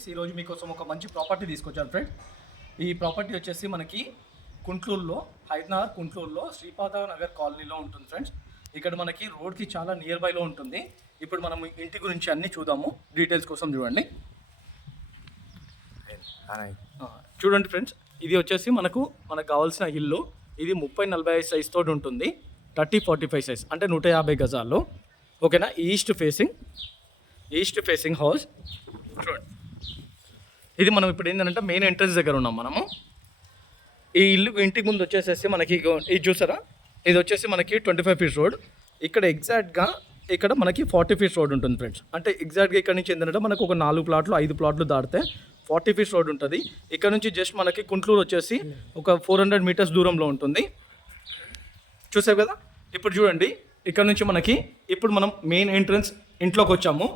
Properties ఈరోజు మీకోసం ఒక మంచి ప్రాపర్టీ తీసుకొచ్చాను ఫ్రెండ్స్. ఈ ప్రాపర్టీ వచ్చేసి మనకి కుంట్లూరులో, హైదరాబాద్ కుంట్లూరులో శ్రీపాద నగర్ కాలనీలో ఉంటుంది ఫ్రెండ్స్. ఇక్కడ మనకి రోడ్కి చాలా నియర్ బైలో ఉంటుంది. ఇప్పుడు మనం ఇంటి గురించి అన్నీ చూద్దాము. డీటెయిల్స్ కోసం చూడండి. చూడండి ఫ్రెండ్స్, ఇది వచ్చేసి మనకు కావాల్సిన ఇల్లు. ఇది 30-45 సైజ్ తోటి ఉంటుంది. 30-45 సైజ్ అంటే 150 గజాల్లో. ఓకేనా. East facing house. చూడండి, ఇది మనం ఇప్పుడు ఏంటంటే మెయిన్ ఎంట్రన్స్ దగ్గర ఉన్నాం మనము. ఈ ఇంటికి ముందు వచ్చేసేసి మనకి ఇది చూసారా, ఇది వచ్చేసి మనకి 25 ఫీట్స్ రోడ్. ఇక్కడ ఎగ్జాక్ట్గా ఇక్కడ మనకి 40 ఫీట్స్ రోడ్ ఉంటుంది ఫ్రెండ్స్. అంటే ఎగ్జాక్ట్గా ఇక్కడ నుంచి ఏంటంటే మనకు ఒక 4 ప్లాట్లు 5 ప్లాట్లు దాటితే 40 ఫీట్స్ రోడ్ ఉంటుంది. ఇక్కడ నుంచి జస్ట్ మనకి కుంట్లూరు వచ్చేసి ఒక 400 మీటర్స్ దూరంలో ఉంటుంది. చూసావు కదా. ఇప్పుడు చూడండి, ఇక్కడ నుంచి మనకి ఇప్పుడు మనం మెయిన్ ఎంట్రన్స్ ఇంట్లోకి వచ్చాము.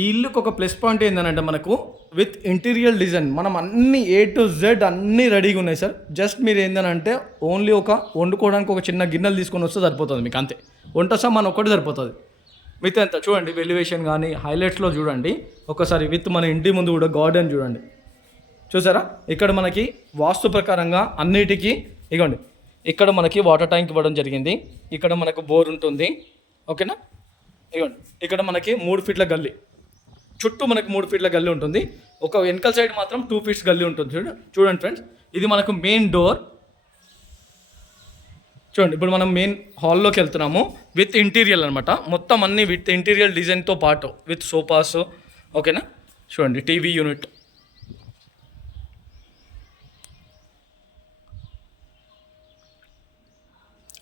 ఈ ఇల్లుకి ఒక ప్లస్ పాయింట్ ఏంటంటే మనకు విత్ ఇంటీరియర్ డిజైన్ మనం అన్ని A to Z అన్నీ రెడీగా ఉన్నాయి సార్. జస్ట్ మీరు ఏంటంటే ఓన్లీ ఒక వండుకోవడానికి ఒక చిన్న గిన్నెలు తీసుకొని వస్తే సరిపోతుంది మీకు, అంతే. వంట సామాన్ ఒక్కటి సరిపోతుంది. మిగతా ఎంత చూడండి, వెలివేషన్ కానీ హైలైట్స్లో చూడండి ఒకసారి. విత్ మన ఇంటి ముందు కూడా గార్డెన్ చూడండి. చూసారా, ఇక్కడ మనకి వాస్తు ప్రకారంగా అన్నిటికీ ఇగోండి, ఇక్కడ మనకి వాటర్ ట్యాంక్ ఇవ్వడం జరిగింది. ఇక్కడ మనకు బోర్ ఉంటుంది. ఓకేనా. ఇగోండి, ఇక్కడ మనకి 3 ఫీట్ల గల్లీ, చుట్టూ మనకి 3 ఫీట్ల గల్లీ ఉంటుంది. ఒక వెనకల్ సైడ్ మాత్రం 2 ఫీట్స్ గల్లీ ఉంటుంది. చూడండి ఫ్రెండ్స్, ఇది మనకు మెయిన్ డోర్. చూడండి, ఇప్పుడు మనం మెయిన్ హాల్లోకి వెళ్తున్నాము. విత్ ఇంటీరియర్ అనమాట, మొత్తం అన్ని విత్ ఇంటీరియర్ డిజైన్తో పాటు విత్ సోఫాస్. ఓకేనా. చూడండి, టీవీ యూనిట్.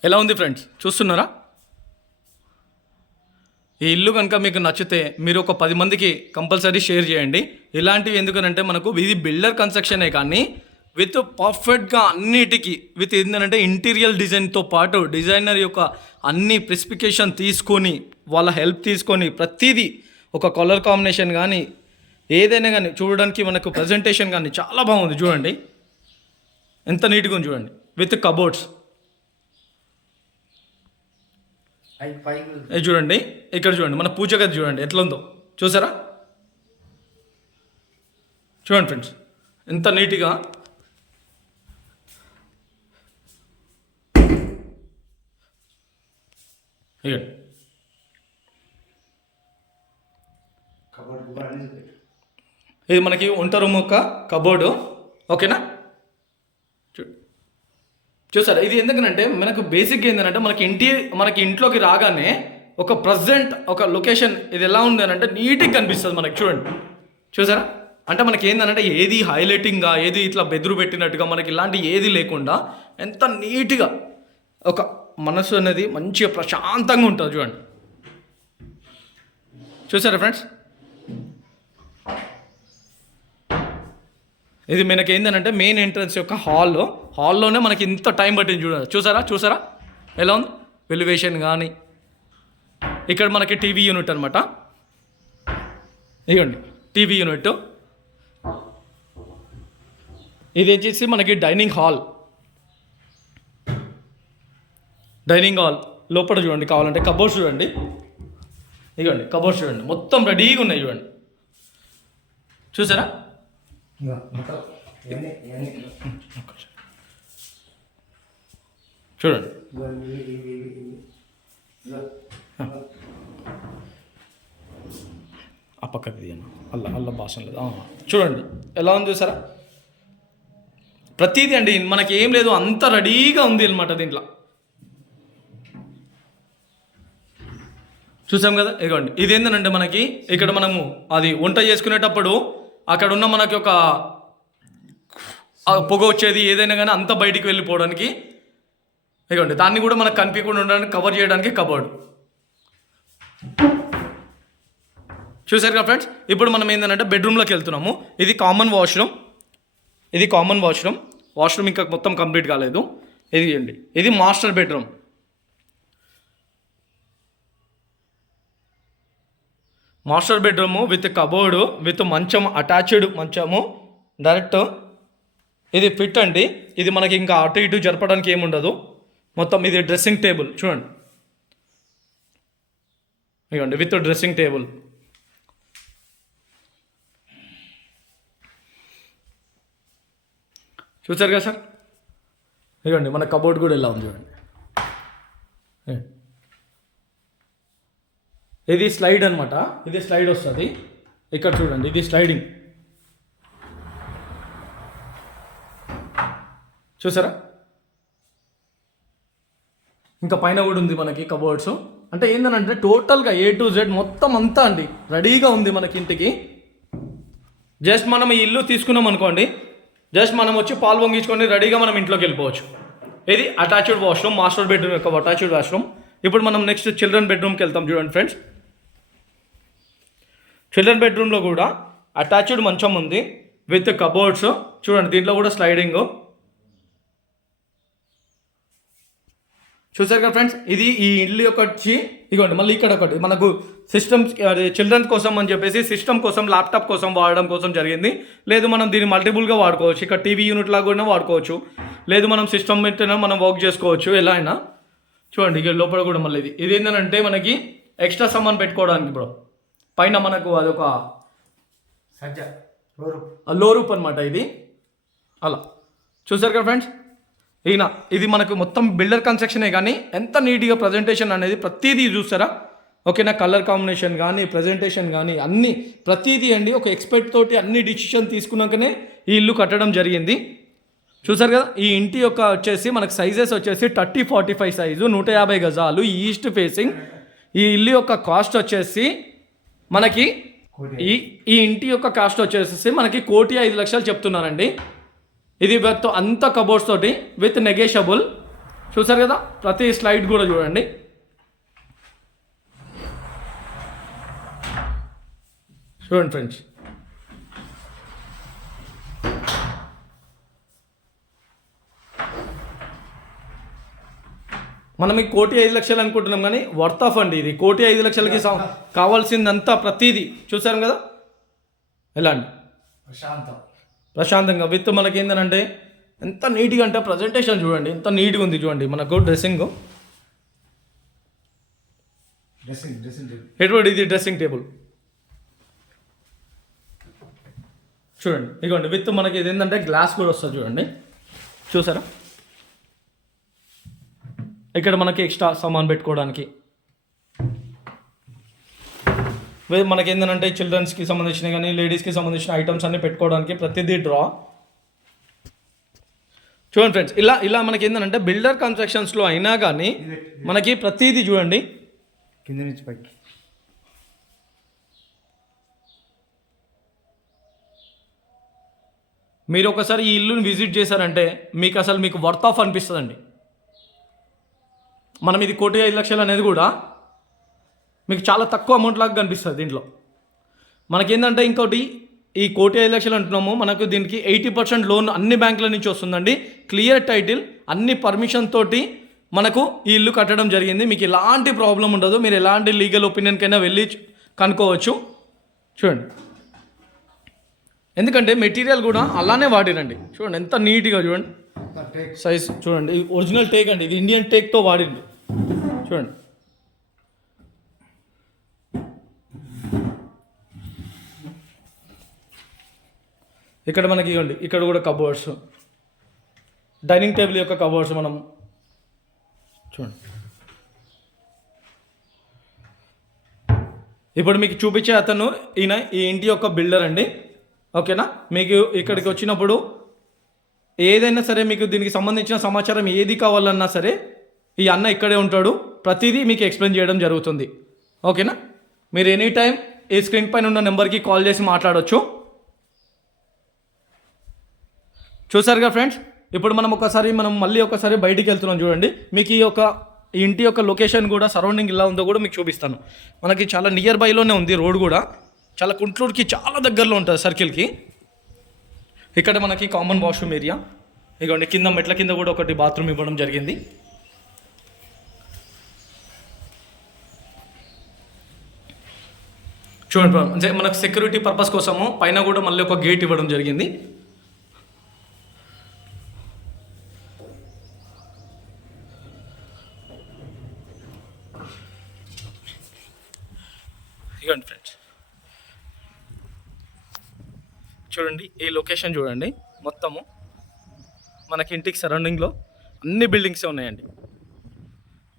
ఎలా ఉంది ఫ్రెండ్స్, చూస్తున్నారా? ఈ ఇల్లు కనుక మీకు నచ్చితే మీరు ఒక 10 మందికి కంపల్సరీ షేర్ చేయండి. ఇలాంటివి ఎందుకనంటే మనకు ఇది బిల్డర్ కన్స్ట్రక్షనే కానీ విత్ పర్ఫెక్ట్గా అన్నిటికీ విత్ ఏంటంటే ఇంటీరియర్ డిజైన్తో పాటు డిజైనర్ యొక్క అన్ని స్పెసిఫికేషన్ తీసుకొని వాళ్ళ హెల్ప్ తీసుకొని ప్రతిదీ ఒక కలర్ కాంబినేషన్ కానీ ఏదైనా కానీ చూడడానికి మనకు ప్రజెంటేషన్ కానీ చాలా బాగుంది. చూడండి ఎంత నీట్గా ఉంది చూడండి. With cupboards. చూడండి, ఇక్కడ చూడండి మన పూజ గది చూడండి ఎట్లా ఉందో. చూసారా? చూడండి ఫ్రెండ్స్, ఎంత నీట్గా. ఇది మనకి వంట రూమ్ ఒక కబోర్డు. ఓకేనా. చూసారా, ఇది ఎందుకనంటే మనకు బేసిక్గా ఏంటంటే మనకి ఇంట్లోకి రాగానే ఒక ప్రజెంట్ ఒక లొకేషన్ ఇది ఎలా ఉంది అని అంటే నీట్గా కనిపిస్తుంది మనకి. చూడండి, చూసారా? అంటే మనకి ఏంటంటే ఏది హైలైటింగ్గా ఏది ఇట్లా బెదురు పెట్టినట్టుగా మనకి ఇలాంటి ఏది లేకుండా ఎంత నీట్గా ఒక మనసు అనేది మంచిగా ప్రశాంతంగా ఉంటుంది. చూడండి, చూసారా ఫ్రెండ్స్? ఇది మనకి ఏంటంటే మెయిన్ ఎంట్రన్స్ యొక్క హాల్లోనే మనకి ఇంత టైం పట్టింది. చూసారా ఎలా ఉంది వెలివేషన్ కానీ. ఇక్కడ మనకి టీవీ యూనిట్ అనమాట. ఇదిగోండి టీవీ యూనిట్. ఇది వచ్చేసి మనకి డైనింగ్ హాల్ లోపల చూడండి. కావాలంటే కబోర్డ్స్ చూడండి. ఇదిగోండి కబోర్డ్స్ చూడండి, మొత్తం రెడీగా ఉన్నాయి. చూడండి, చూసారా? చూడండి, ఆ పక్కది అల్ల భాష లేదు. చూడండి ఎలా ఉంది చూసారా? ప్రతిదీ అండి మనకి ఏం లేదు, అంత రెడీగా ఉంది అనమాట దీంట్లో. చూసాం కదా. ఇదిగోండి, ఇది ఏంటంటే మనకి ఇక్కడ మనము అది వంట చేసుకునేటప్పుడు అక్కడ ఉన్న మనకి ఒక పొగ వచ్చేది ఏదైనా కానీ అంతా బయటికి వెళ్ళిపోవడానికి. ఇదిగోండి, దాన్ని కూడా మనకు కనిపించకుండా ఉండడానికి కవర్ చేయడానికి కబోర్డ్. చూసారు కదా ఫ్రెండ్స్? ఇప్పుడు మనం ఏంటంటే బెడ్రూమ్లోకి వెళ్తున్నాము. ఇది కామన్ వాష్రూమ్ ఇంకా మొత్తం కంప్లీట్ కాలేదు. ఇది master bedroom. With cupboard with మంచం, అటాచ్డ్ మంచము డైరెక్ట్. ఇది ఫిట్ అండి. ఇది మనకి ఇంకా అటు ఇటు జరపడానికి ఏముండదు. మొత్తం ఇది డ్రెస్సింగ్ టేబుల్ చూడండి. ఇదిగోండి విత్ డ్రెస్సింగ్ టేబుల్. చూసారు కదా సార్, ఇదిగోండి మన కబోర్డ్ కూడా ఇలా ఉంది చూడండి. ఇది స్లైడ్ అనమాట, ఇది స్లైడ్ వస్తుంది. ఇక్కడ చూడండి, ఇది స్లైడింగ్, చూసారా. ఇంకా పైన కూడా ఉంది మనకి కబోర్డ్స్. అంటే ఏంటంటే టోటల్గా A to Z మొత్తం అంతా అండి రెడీగా ఉంది మనకి ఇంటికి. జస్ట్ మనం ఈ ఇల్లు తీసుకున్నాం అనుకోండి, జస్ట్ మనం వచ్చి పాలు పొంగించుకొని రెడీగా మనం ఇంట్లోకి వెళ్ళిపోవచ్చు. ఇది అటాచ్డ్ వాష్రూమ్, మాస్టర్ బెడ్రూమ్ యొక్క అటాచ్డ్ వాష్రూమ్. ఇప్పుడు మనం నెక్స్ట్ చిల్డ్రన్ బెడ్రూమ్కి వెళ్తాం. చూడండి ఫ్రెండ్స్, చిల్డ్రన్ బెడ్రూమ్లో కూడా అటాచ్డ్ మంచం ఉంది విత్ కబోర్డ్స్. చూడండి, దీంట్లో కూడా స్లైడింగ్. చూసారు కదా ఫ్రెండ్స్, ఇది ఈ ఇల్లు యొక్క వచ్చి ఇదిగోండి. మళ్ళీ ఇక్కడ ఒకటి మనకు సిస్టమ్స్, చిల్డ్రన్స్ కోసం అని చెప్పేసి సిస్టమ్ కోసం, ల్యాప్టాప్ కోసం వాడడం కోసం జరిగింది. లేదు మనం దీన్ని మల్టిపుల్గా వాడుకోవచ్చు, ఇక్కడ టీవీ యూనిట్ లాగా కూడా వాడుకోవచ్చు, లేదు మనం సిస్టమ్ పెట్టినా మనం వర్క్ చేసుకోవచ్చు, ఎలా అయినా. చూడండి, ఇక లోపల కూడా మళ్ళీ ఇది ఏంటంటే మనకి ఎక్స్ట్రా సామాన్ పెట్టుకోవడానికి బ్రో. పైన మనకు అదొక లో రూప్ అనమాట ఇది. అలా చూసారు కదా ఫ్రెండ్స్, ఇది మనకు మొత్తం బిల్డర్ కన్స్ట్రక్షనే, కానీ ఎంత నీట్గా ప్రజెంటేషన్ అనేది ప్రతిదీ చూస్తారా. ఓకేనా, కలర్ కాంబినేషన్ కానీ, ప్రజెంటేషన్ కానీ అన్నీ ప్రతిదీ అండి ఒక ఎక్స్పర్ట్ తోటి అన్ని డిసిషన్ తీసుకున్నాకనే ఈ ఇల్లు కట్టడం జరిగింది. చూసారు కదా, ఈ ఇంటి యొక్క వచ్చేసి మనకు సైజెస్ వచ్చేసి 30-45 సైజు, 150 గజాలు, ఈస్ట్ ఫేసింగ్. ఈ ఇల్లు యొక్క కాస్ట్ వచ్చేసి మనకి ఈ ఇంటి యొక్క కాస్ట్ వచ్చేసి మనకి 1,05,00,000 చెప్తున్నారండి. ఇది విత్ అంత కబోర్డ్స్ తోటి విత్ నెగోషియబుల్. చూసారు కదా, ప్రతి స్లైడ్ కూడా చూడండి. చూడండి ఫ్రెండ్స్, మనం ఈ 1,05,00,000 అనుకుంటున్నాం, కానీ వర్త్ ఆఫ్ అండి ఇది. 1,05,00,000కి కావాల్సిందంతా ప్రతిదీ చూసారు కదా. ఎలా అండి, ప్రశాంతంగా విత్ మనకి ఏంటంటే ఎంత నీట్గా అంటే ప్రజెంటేషన్ చూడండి, ఎంత నీట్గా ఉంది చూడండి. మనకు డ్రెస్సింగ్ ఎటువంటి ఇది డ్రెస్సింగ్ టేబుల్ చూడండి. ఇదిగోండి విత్ మనకి ఇది ఏంటంటే గ్లాస్ కూడా వస్తుంది చూడండి. చూసారా, ఇక్కడ మనకి ఎక్స్ట్రా సామాన్ పెట్టుకోవడానికి మనకి ఏంటంటే చిల్డ్రన్స్కి సంబంధించిన కానీ లేడీస్కి సంబంధించిన ఐటమ్స్ అన్ని పెట్టుకోవడానికి ప్రతిదీ డ్రా. చూడండి ఫ్రెండ్స్, ఇలా మనకి ఏంటంటే బిల్డర్ కన్స్ట్రక్షన్స్లో అయినా కానీ మనకి ప్రతిదీ చూడండి కింద నుంచి పైకి. మీరు ఒకసారి ఈ ఇల్లుని విజిట్ చేశారంటే మీకు వర్త్ ఆఫ్ అనిపిస్తుందండి. మనం ఇది 1,05,00,000 అనేది కూడా మీకు చాలా తక్కువ అమౌంట్ లాగా కనిపిస్తుంది. దీంట్లో మనకేంటంటే ఇంకోటి ఈ 1,05,00,000 అంటున్నాము, మనకు దీనికి 80% లోన్ అన్ని బ్యాంకుల నుంచి వస్తుందండి. క్లియర్ టైటిల్, అన్ని పర్మిషన్ తోటి మనకు ఈ ఇల్లు కట్టడం జరిగింది. మీకు ఎలాంటి ప్రాబ్లం ఉండదు, మీరు ఎలాంటి లీగల్ ఒపీనియన్కైనా వెళ్ళి కనుక్కోవచ్చు. చూడండి, ఎందుకంటే మెటీరియల్ కూడా అలానే వాడినండి. చూడండి ఎంత నీట్గా చూడండి, సైజ్ చూడండి, ఒరిజినల్ టేక్ అండి, ఇది ఇండియన్ టేక్తో వాడిండు. చూడండి, ఇక్కడ మనకి ఇవ్వండి, ఇక్కడ కూడా కబోర్డ్స్, డైనింగ్ టేబుల్ యొక్క కబోర్డ్స్ మనం చూడండి. ఇప్పుడు మీకు చూపించే అతను ఈయన ఈ ఇంటి యొక్క బిల్డర్ అండి. ఓకేనా, మీకు ఇక్కడికి వచ్చినప్పుడు ఏదైనా సరే మీకు దీనికి సంబంధించిన సమాచారం ఏది కావాలన్నా సరే ఈ అన్న ఇక్కడే ఉంటాడు, ప్రతిదీ మీకు ఎక్స్ప్లెయిన్ చేయడం జరుగుతుంది. ఓకేనా, మీరు ఎనీ టైం ఈ స్క్రీన్ పైన ఉన్న నెంబర్కి కాల్ చేసి మాట్లాడవచ్చు. చూసారుగా ఫ్రెండ్స్, ఇప్పుడు మనం మళ్ళీ ఒకసారి బయటికి వెళ్తున్నాం. చూడండి, మీకు ఈ ఇంటి యొక్క లొకేషన్ కూడా సరౌండింగ్ ఎలా ఉందో కూడా మీకు చూపిస్తాను. మనకి చాలా నియర్ బైలోనే ఉంది, రోడ్ కూడా చాలా కుంట్లూరుకి చాలా దగ్గరలో ఉంటుంది సర్కిల్కి. ఇక్కడ మనకి కామన్ వాష్రూమ్ ఏరియా, ఇదిగోండి కింద మెట్ల కింద కూడా ఒకటి బాత్రూమ్ ఇవ్వడం జరిగింది. చూడండి, అంటే మనకు సెక్యూరిటీ పర్పస్ కోసము పైన కూడా మళ్ళీ ఒక గేట్ ఇవ్వడం జరిగింది. ఇవ్వండి ఫ్రెండ్స్, చూడండి ఈ లొకేషన్ చూడండి మొత్తము మనకి ఇంటికి సరౌండింగ్లో అన్ని బిల్డింగ్సే ఉన్నాయండి.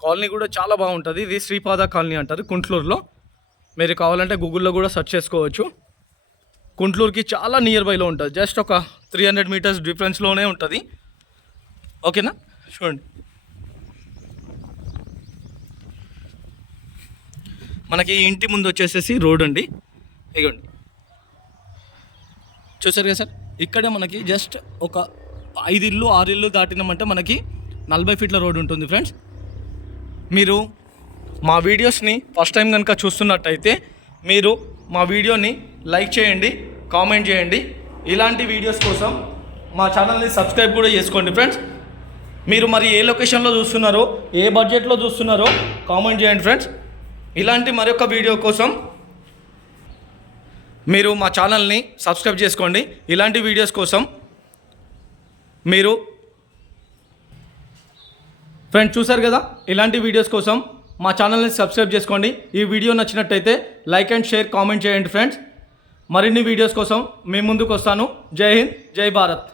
కాలనీ కూడా చాలా బాగుంటుంది. ఇది శ్రీపాద కాలనీ అంటారు కుంట్లూరులో. మీరు కావాలంటే గూగుల్లో కూడా సెర్చ్ చేసుకోవచ్చు. కుంట్లూరుకి చాలా నియర్ బైలో ఉంటుంది. జస్ట్ ఒక 300 మీటర్స్ డిఫరెన్స్లోనే ఉంటుంది. ఓకేనా, చూడండి. మనకి ఇంటి ముందు వచ్చేసేసి రోడ్ అండి. ఇగోండి, చూసారు కదా సార్. ఇక్కడే మనకి జస్ట్ ఒక 5 ఇల్లు 6 ఇల్లు దాటినామంటే మనకి 40 ఫీట్ల రోడ్ ఉంటుంది ఫ్రెండ్స్. మీరు మా వీడియోస్ని ఫస్ట్ టైం కనుక చూస్తున్నట్టయితే మీరు మా వీడియోని లైక్ చేయండి, కామెంట్ చేయండి. ఇలాంటి వీడియోస్ కోసం మా ఛానల్ని సబ్స్క్రైబ్ కూడా చేసుకోండి ఫ్రెండ్స్. మీరు మరి ఏ లొకేషన్లో చూస్తున్నారో, ఏ బడ్జెట్లో చూస్తున్నారో కామెంట్ చేయండి ఫ్రెండ్స్. ఇలాంటి మరొక వీడియో కోసం మీరు మా ఛానల్ని సబ్స్క్రైబ్ చేసుకోండి. ఇలాంటి వీడియోస్ కోసం మీరు ఫ్రెండ్స్ చూసారు కదా, ఇలాంటి వీడియోస్ కోసం మా ఛానల్ని సబ్స్క్రైబ్ చేసుకోండి. ఈ వీడియో నచ్చినట్టయితే లైక్ అండ్ షేర్ కామెంట్ చేయండి ఫ్రెండ్స్. మరిన్ని వీడియోస్ కోసం మేము ముందుకు వస్తాను. జై హింద్, జై భారత్.